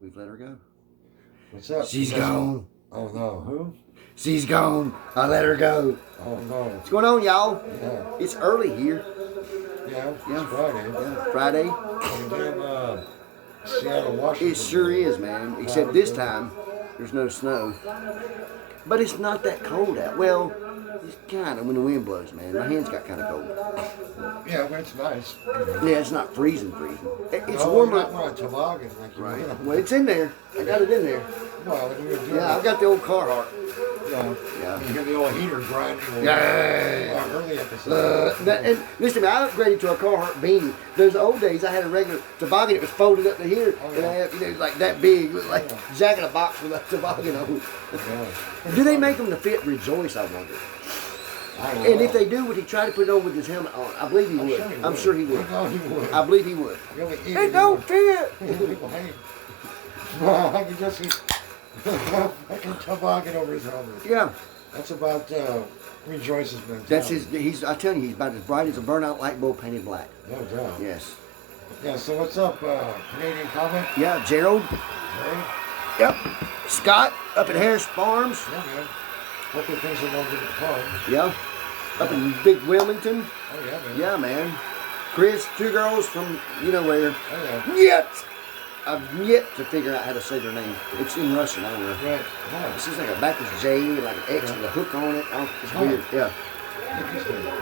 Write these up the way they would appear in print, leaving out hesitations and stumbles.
We've let her go. What's up? She's gone. Oh no, who? She's gone. I let her go. Oh no. What's going on, y'all? Yeah. It's early here. Yeah. Yeah. It's Friday. Yeah. Friday. And damn, Seattle, Washington. It sure is, man. Except this time, there's no snow. But it's not that cold out. Well, it's kind of when the wind blows, man. My hands got kind of cold. Yeah, but it's nice. Yeah, it's not freezing. It's No, warmer. Not on a toboggan like you Right. will. Well, it's in there. I got it in there. Well, we were doing Yeah, I've got the old Carhartt. Yeah. Yeah. You hear the old heater grinding. Yeah. Early episode. And listen, I upgraded to a Carhartt beanie. Those old days, I had a regular toboggan. It was folded up to here, Oh, and I yeah. had, like that big, like Yeah. Jack in a Box with a toboggan on. Yeah. Do they make them to fit Rejoice? I wonder. I don't And know. if they do, would he try to put it on with his helmet on? I believe he would. I'm sure he would. No, he would. I believe he would. Really It don't fit. I can just see fucking toboggan over his helmet. Yeah, That's about Rejoice's mentality. that's his. He's. I tell you, he's about as bright as a burnout light bulb painted black. No doubt. Yes. Yeah, so what's up, Canadian comic? Yeah, Gerald. Hey? Yep. Scott up at Harris Farms. Yeah, man. Hopefully things are going to the farm. Yeah. Up in Big Wilmington. Oh, yeah, man. Yeah, man. Chris, two girls from you know where. Oh, yeah. Yet. I've yet to figure out how to say their name. It's in Russian. I don't know. Right. It's just like a backwards J, like an X with a hook on it. It's weird. Yeah. Interesting. Well,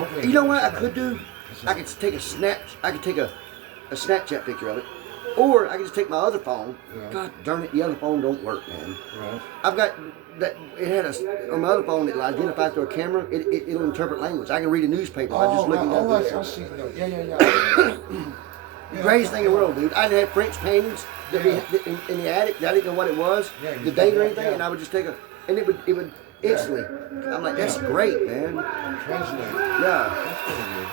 hopefully You know what I could do? I could take a Snapchat picture of it, or I could just take my other phone. Yeah. God darn it, the other phone don't work, man. Right. I've got that. It had on my other phone. It'll identify through a camera. It'll interpret language. I can read a newspaper by just looking at I've it. seen that. Yeah. The greatest thing in the world, dude. I'd have French paintings that in the attic. I didn't know what it was, Yeah, the date or anything, yeah. and I would just take and it would instantly. I'm like, that's great, man. Translate. Yeah. That's pretty good.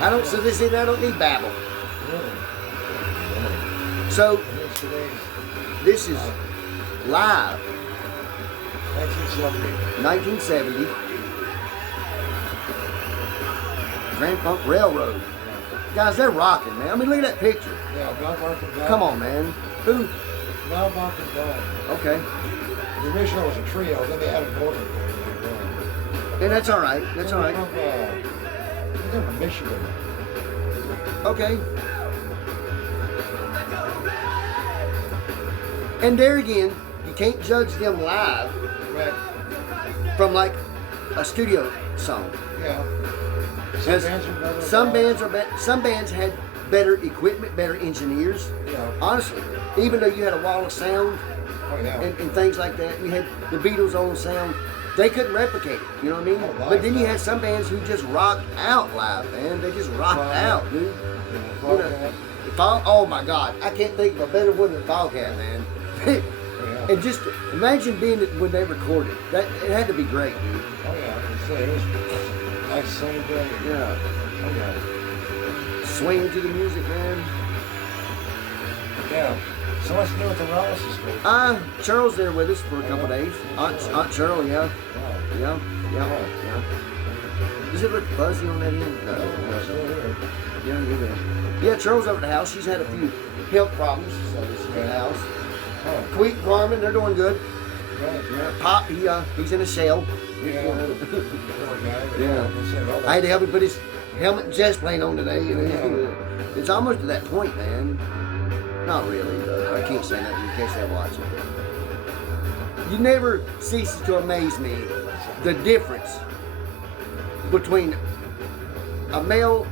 Yeah. I don't. So this is. I don't need Babel. Really? So Here's today's this is live, 1970. 1970, Grand Funk Railroad. Guys, they're rocking, man. I mean, look at that picture. Yeah, Mel Barkin died. Come on, man. Who? Mel Barkin died. Okay. The original was a trio, then they added Gordon. And that's all right. That's all right. They're from Michigan. Okay. And there again, you can't judge them live Right. from like a studio song. Yeah. As bands are better some than bands are some bands had better equipment, better engineers. Yeah. Honestly, even though you had a wall of sound Oh, yeah. and things like that, you had the Beatles' own sound. They couldn't replicate it. You know what I mean? Oh, live, But then you live. had some bands who just rocked out live, man. They just rocked Foghat. out, dude. Yeah, You know, oh my God, I can't think of a better one than Foghat, man. Yeah. And just imagine being it when they recorded. That it had to be great, dude. Oh, yeah. I can say it was nice sunny day. Yeah. Oh, yeah. Swinging to the music, man. Yeah. So what's new with the Ross school? Cheryl's there with us for a couple days. Aunt Cheryl, yeah. Wow. Yeah. Does it look fuzzy on that end? No. Oh, still here. Yeah, you're there. Yeah, Cheryl's over at the house. She's had a few health problems, so she's at the house. Oh, Queek, Garmin, they're doing good. right. Yeah, Pop, he's in a shell. Yeah. Poor guy. Yeah. I had to help him put his helmet and chest plate on today. You know? Yeah. It's almost to that point, man. Not really, though. I can't say nothing in case they watch it. You never ceases to amaze me the difference between a male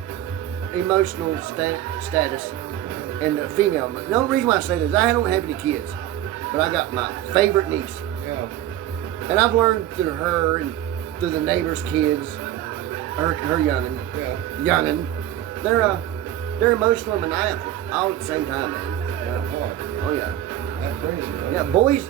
emotional status and a female. The only reason why I say this is I don't have any kids, but I got my favorite niece. Yeah. And I've learned through her and through the neighbors' kids, her youngin', Yeah. they're emotional and maniacal all at the same time, man. Yeah. Boy. Oh yeah. That's crazy, right? Yeah, boys,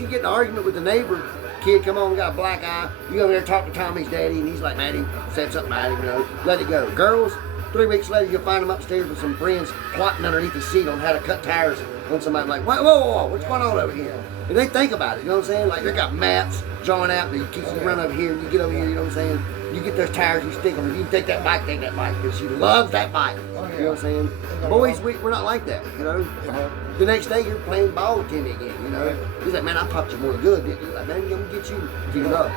you get in an argument with the neighbor kid, come on, got a black eye. You go over there and talk to Tommy's daddy, and he's like, man, he said something about him, you know, let it go. Girls, 3 weeks later, you'll find them upstairs with some friends plotting underneath the seat on how to cut tires on somebody. Like, whoa, what's going on over here? And they think about it, you know what I'm saying? Like, they got maps drawn out, and you run over here, and you get over here, you know what I'm saying? You get those tires, you stick them. If you take that bike, because she loves that bike. Oh, yeah. You know what I'm saying? Boys, we're not like that. You know. The next day you're playing ball with Timmy again. You know. He's like, man, I popped you more good, didn't you? Like, man, I'm gonna get you. Keep it up.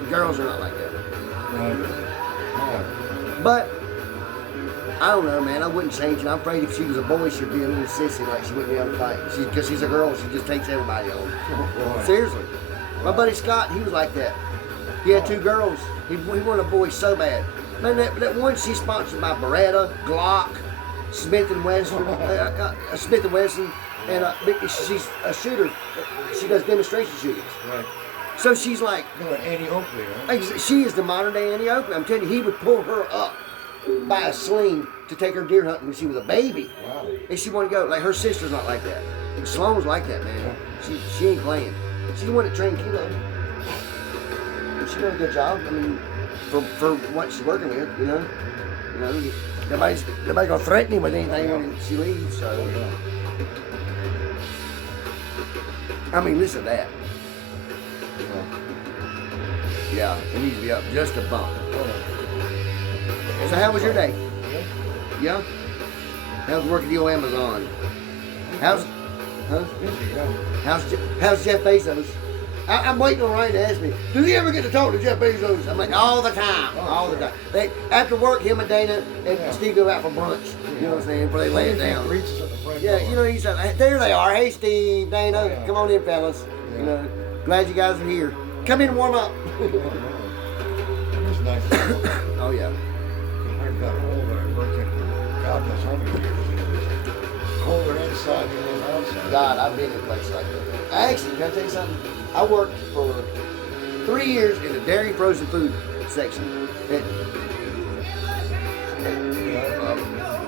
The girls are not like that. Right. Yeah. But I don't know, man. I wouldn't change it. I'm afraid if she was a boy, she'd be a little sissy, like she wouldn't be able to fight. Because she's a girl, she just takes everybody on. Boy. Seriously. My buddy Scott, he was like that. He had 2 girls. He wanted a boy so bad. Man, that one, she's sponsored by Beretta, Glock, Smith and Wesson, and she's a shooter. She does demonstration shootings. Right. So she's like, You know, Annie Oakley, huh? she is the modern day Annie Oakley. I'm telling you, he would pull her up by a sling to take her deer hunting when she was a baby. Wow. And she wanted to go. Like, her sister's not like that. And Sloan's like that, man. She ain't playing. She's the one that trained Kilo. She doing a good job. I mean, for what she's working with, you know. Nobody's gonna threaten him with anything when she leaves. So, I mean, listen to that. Yeah, it needs to be up just a bump. So how was your day? Yeah? How's working at the old Amazon? How's Jeff Bezos? I'm waiting on Ryan to ask me, do you ever get to talk to Jeff Bezos? I'm like, all the time. After work, him and Dana and Steve go out for brunch. You know what I'm saying? Before they lay it down. Yeah, you know, he's like, there they are. Hey, Steve, Dana, come on in, fellas. You know, glad you guys are here. Come in and warm up. It's nice. Oh, yeah. Compared to that hole that I worked in, God knows how many years. It was colder inside than it was outside. God, I've been in a place like that. Actually, can I tell you something? I worked for 3 years in the dairy frozen food section at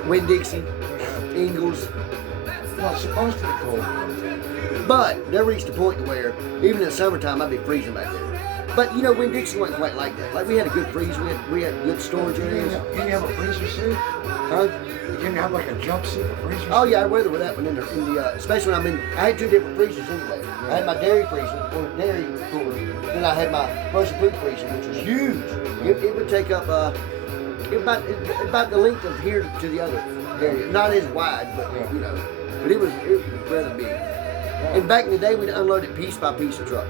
Winn-Dixie, Ingalls. Well, it's supposed to be cold. But they reached a point to where even in the summertime I'd be freezing back there. But you know, Winn-Dixie wasn't quite like that. Like we had a good freeze, we had good storage areas. Didn't you have a freezer suit? Huh? Didn't you have like a jumpsuit, a freezer suit? Oh yeah, I weather with that one in the especially when I'm in. I had 2 different freezers anyway. I had my dairy freezer or dairy cooler. Then I had my frozen food freezer, which was huge. It would take up about the length of here to the other area. Not as wide, but you know, but it was rather big. And back in the day, we'd unload it piece by piece of truck.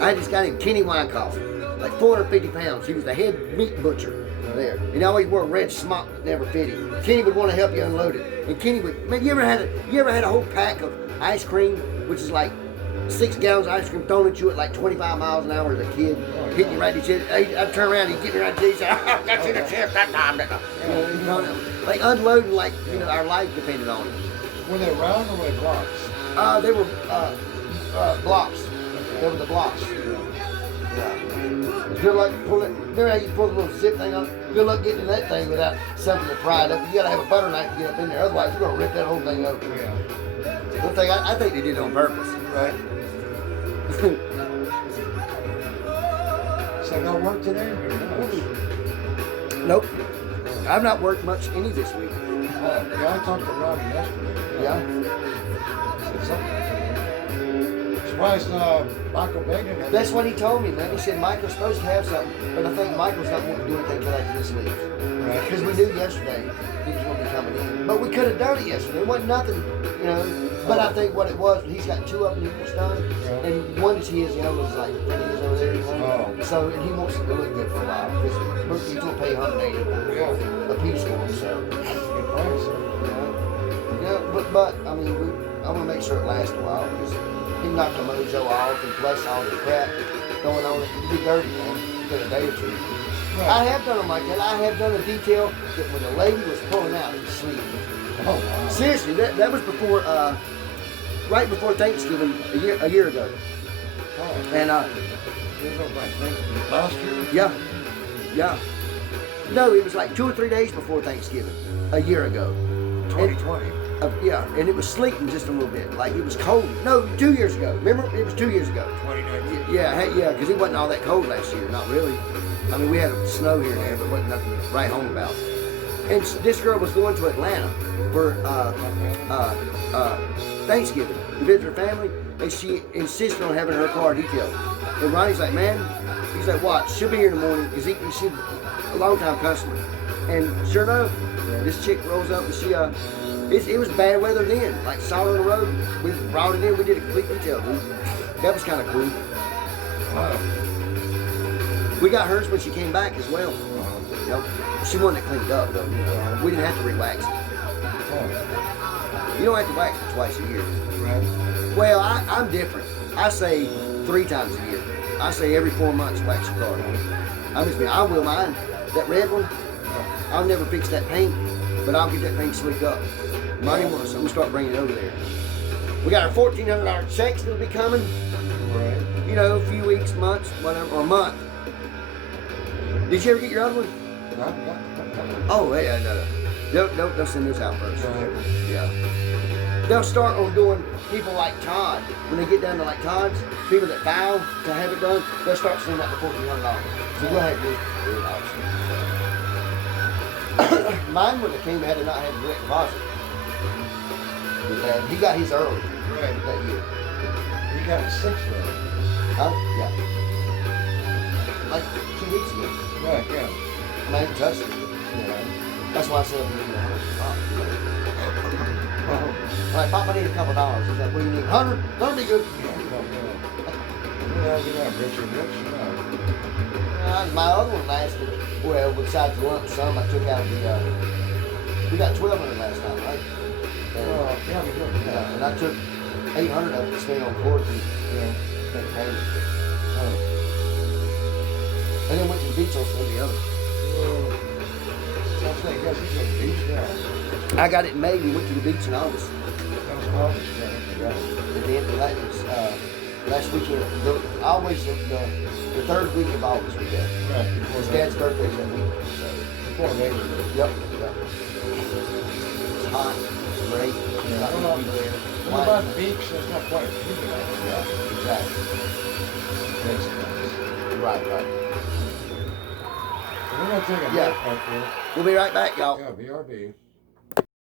I had this guy named Kenny Weinkoff, like 450 pounds. He was the head meat butcher there. And he always wore a red smock that never fit him. Kenny would want to help you unload it. And Kenny would, man, you ever had a whole pack of ice cream, which is like 6 gallons of ice cream thrown at you at like 25 miles an hour as a kid, hitting you right in the chest. I'd turn around, he'd get me right in the chest, I got you in the chest that time. You know, like unloading like, you know, our life depended on it. Were they round or were they blocks? They were blocks. They were the blocks. Yeah. Good luck pulling it. Remember how you pull the little zip thing on? Good luck getting in that thing without something to pry it up. You gotta have a butter knife to get up in there. Otherwise, you're gonna rip that whole thing open. Yeah. One thing I think they did it on purpose. Right. So no work today? Or no? Nope. I've not worked much any this week. Yeah, I talked to Ronnie yesterday. Yeah. Said something. Surprised Michael Bagan had. That's what he told me, man. He said Michael's supposed to have something, but I think Michael's not going to do anything till after this week. Right. Because we knew yesterday he was going to be coming in. But we could have done it yesterday. It wasn't nothing, you know. But I think what it was, he's got 2 of them he wants done. And one is his, the other one's like 20 years over there. You know? Oh. So, and he wants it to look good for a while. Because he's going to pay $180 Yeah. a piece for them. So, Good price. yeah, but I mean, I want to make sure it lasts a while. Because he knocked the mojo off, and plus all the crap going on. It'd be dirty, man. In a day or 2. Right. I have done them like that. I have done a detail that when the lady was pulling out, it was sleeping. Oh, wow. Seriously, that was before, right before Thanksgiving a year ago. Oh. And Last year? yeah. No, it was like 2 or 3 days before Thanksgiving a year ago. 2020. Yeah, and it was sleeting just a little bit, like it was cold. No, 2 years ago. Remember, it was 2 years ago. 2019. Yeah, because it wasn't all that cold last year. Not really. I mean, we had snow here and there, but wasn't nothing to write home about. And this girl was going to Atlanta for Thanksgiving to visit her family, and she insisted on having her car detailed. And Ronnie's like, man, He's like, watch, she'll be here in the morning. Cause she's a long time customer. And sure enough, this chick rolls up and she, it was bad weather then. Like solid on the road. We brought it in. We did a complete detail, dude. That was kind of cool. Wow. We got hers when she came back as well. You know, she wanted it cleaned up though. We didn't have to re-wax it. You don't have to wax it twice a year. Right. Well, I'm different. I say 3 times a year. I say every 4 months wax your car. I will mine. That red one, I'll never fix that paint, but I'll get that thing slick up. Money wants, I'm gonna start bringing it over there. We got our $1,400 checks that'll be coming. Right. You know, a few weeks, months, whatever, or a month. Did you ever get your other one? Oh, yeah, no. They'll send this out first. Right. Yeah. They'll start on doing people like Todd. When they get down to like Todd's, people that vow to have it done, they'll start sending out the $1,400. So go ahead, dude. Mine when it came had to not have a direct deposit. He got his early Right. that year. You got it 6 though. Huh? Yeah. Like 2 weeks ago. Right, yeah. And I ain't touched it. You know. That's why I said I'm gonna need $100. Like, Pop, I need a couple dollars. He's like, what do you need? 100? That'll be good. Yeah, you're not rich or rich, no. My other one lasted, well, besides the lump sum, I took out the, we got 1,200 last time, right? And, Yeah, we do. yeah, and I took 800 of it to spend on court and, take payment. And then went to the beach on Sunday other. I guess he's on the beach now. I got it in May, we went to the beach in August. That was August, yeah. At the end of that was, last weekend, always the 3rd week of August we go. Right. His dad's birthday's that week. So. Before Labor Day. Yep. It's hot, it's great. Yeah, I don't know. What about the beach? That's not quite humid out there. Yeah, exactly. That's nice. Right. We're going to take a Yeah. break right there. We'll be right back, y'all. Yeah, BRB.